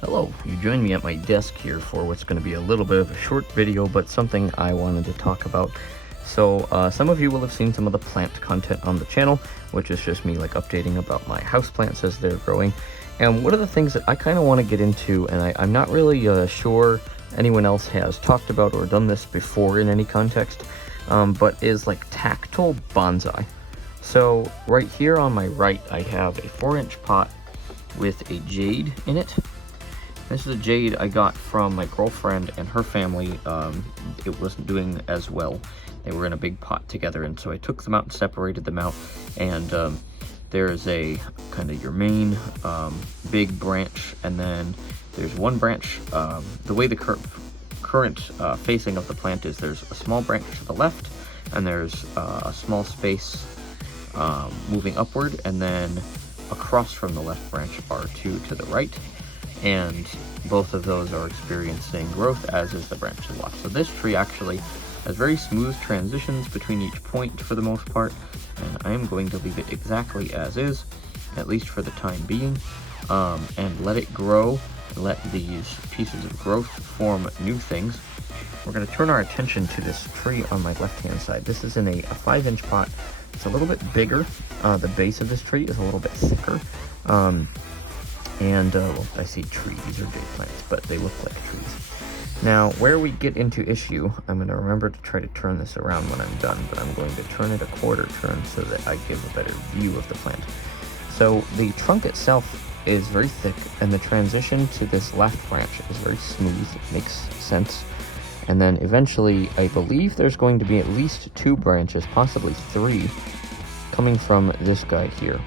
Hello, you joined me at my desk here for what's going to be a little bit of a short video, but something I wanted to talk about. So some of you will have seen some of the plant content on the channel, which is just me like updating about my houseplants as they're growing. And one of the things that I kind of want to get into, and I'm not really sure anyone else has talked about or done this before in any context, but is like tactile bonsai. So right here on my right, I have a 4-inch pot with a jade in it. This is a jade I got from my girlfriend and her family. It wasn't doing as well. They were in a big pot together, and so I took them out and separated them out. And there's a kind of your main big branch, and then there's one branch. The way the current facing of the plant is, there's a small branch to the left, and there's a small space moving upward, and then across from the left branch are two to the right. And both of those are experiencing growth, as is the branch to the left. So this tree actually has very smooth transitions between each point for the most part, and I am going to leave it exactly as is, at least for the time being, and let it grow, let these pieces of growth form new things. We're going to turn our attention to this tree on my left-hand side. This is in a 5-inch pot. It's a little bit bigger. The base of this tree is a little bit thicker. Well, I say tree, these are jade plants, but they look like trees. Now, where we get into issue, I'm going to remember to try to turn this around when I'm done, but I'm going to turn it a quarter turn so that I give a better view of the plant. So the trunk itself is very thick, and the transition to this left branch is very smooth. It makes sense. And then eventually, I believe there's going to be at least 2 branches, possibly 3, coming from this guy here.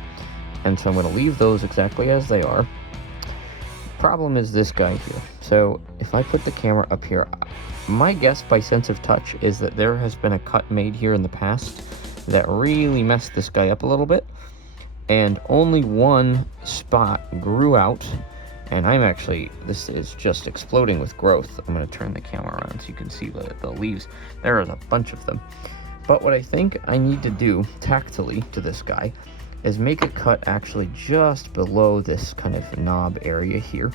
And so I'm going to leave those exactly as they are. Problem is this guy here. So if I put the camera up here, my guess by sense of touch is that there has been a cut made here in the past that really messed this guy up a little bit, and only one spot grew out, and this is just exploding with growth. I'm going to turn the camera around so you can see the leaves. There is a bunch of them. But what I think I need to do tactily to this guy is make a cut actually just below this kind of knob area here,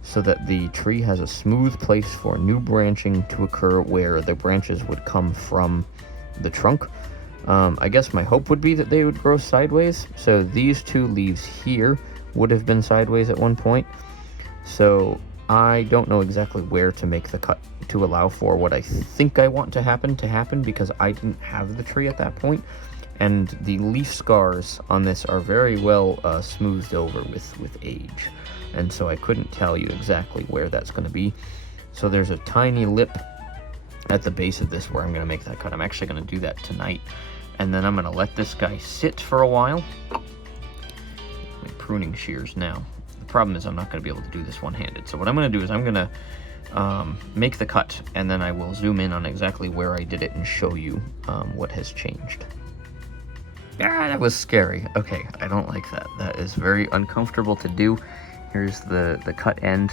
so that the tree has a smooth place for new branching to occur where the branches would come from the trunk. I guess my hope would be that they would grow sideways, so these 2 leaves here would have been sideways at one point. So I don't know exactly where to make the cut to allow for what I think I want to happen, because I didn't have the tree at that point. And the leaf scars on this are very well smoothed over with age. And so I couldn't tell you exactly where that's going to be. So there's a tiny lip at the base of this where I'm going to make that cut. I'm actually going to do that tonight. And then I'm going to let this guy sit for a while. My pruning shears now. The problem is I'm not going to be able to do this one-handed. So what I'm going to do is I'm going to make the cut, and then I will zoom in on exactly where I did it and show you what has changed. Yeah, that was scary. Okay, I don't like that. That is very uncomfortable to do. Here's the cut end.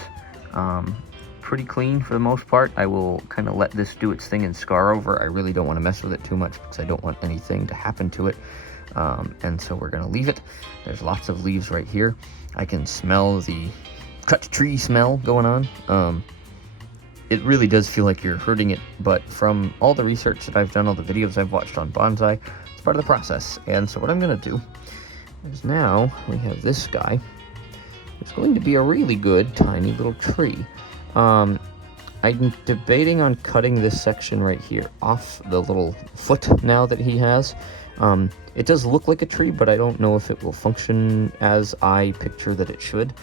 Pretty clean for the most part. I will kind of let this do its thing and scar over. I really don't want to mess with it too much because I don't want anything to happen to it. And so we're going to leave it. There's lots of leaves right here. I can smell the cut tree smell going on. It really does feel like you're hurting it, but from all the research that I've done, all the videos I've watched on bonsai, part of the process. And so what I'm going to do is, now we have this guy. It's going to be a really good tiny little tree. I'm debating on cutting this section right here off the little foot now that he has. It does look like a tree, but I don't know if it will function as I picture that it should,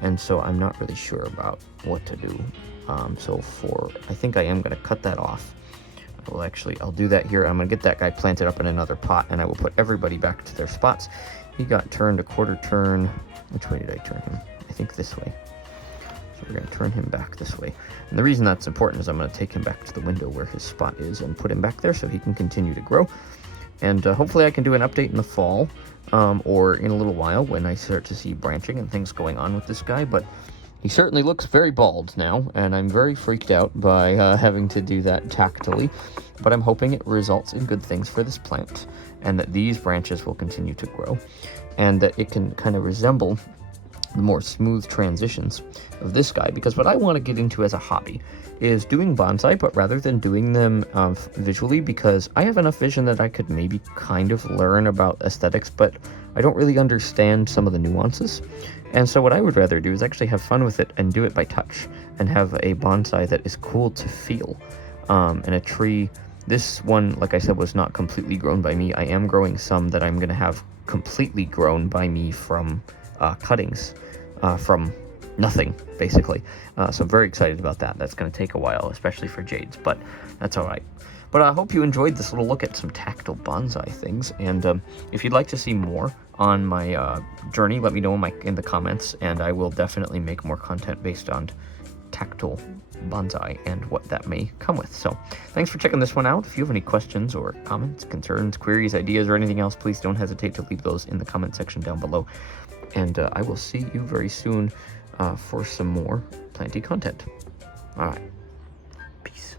and so I'm not really sure about what to do. I think I am going to cut that off. I'll do that here. I'm going to get that guy planted up in another pot, and I will put everybody back to their spots. He got turned a quarter turn. Which way did I turn him? I think this way. So we're going to turn him back this way. And the reason that's important is I'm going to take him back to the window where his spot is and put him back there so he can continue to grow. And hopefully I can do an update in the fall, or in a little while when I start to see branching and things going on with this guy. But he certainly looks very bald now, and I'm very freaked out by having to do that tactily, but I'm hoping it results in good things for this plant, and that these branches will continue to grow, and that it can kind of resemble the more smooth transitions of this guy, because what I want to get into as a hobby is doing bonsai, but rather than doing them visually, because I have enough vision that I could maybe kind of learn about aesthetics, but I don't really understand some of the nuances. And so what I would rather do is actually have fun with it and do it by touch, and have a bonsai that is cool to feel. And a tree, this one, like I said, was not completely grown by me. I am growing some that I'm going to have completely grown by me from cuttings from nothing, basically. So I'm very excited about that. That's going to take a while, especially for jades, but that's all right. But I hope you enjoyed this little look at some tactile bonsai things, and if you'd like to see more on my journey, let me know in the comments, and I will definitely make more content based on tactile bonsai and what that may come with. So thanks for checking this one out. If you have any questions or comments, concerns, queries, ideas, or anything else, please don't hesitate to leave those in the comment section down below. And I will see you very soon for some more planty content. All right. Peace.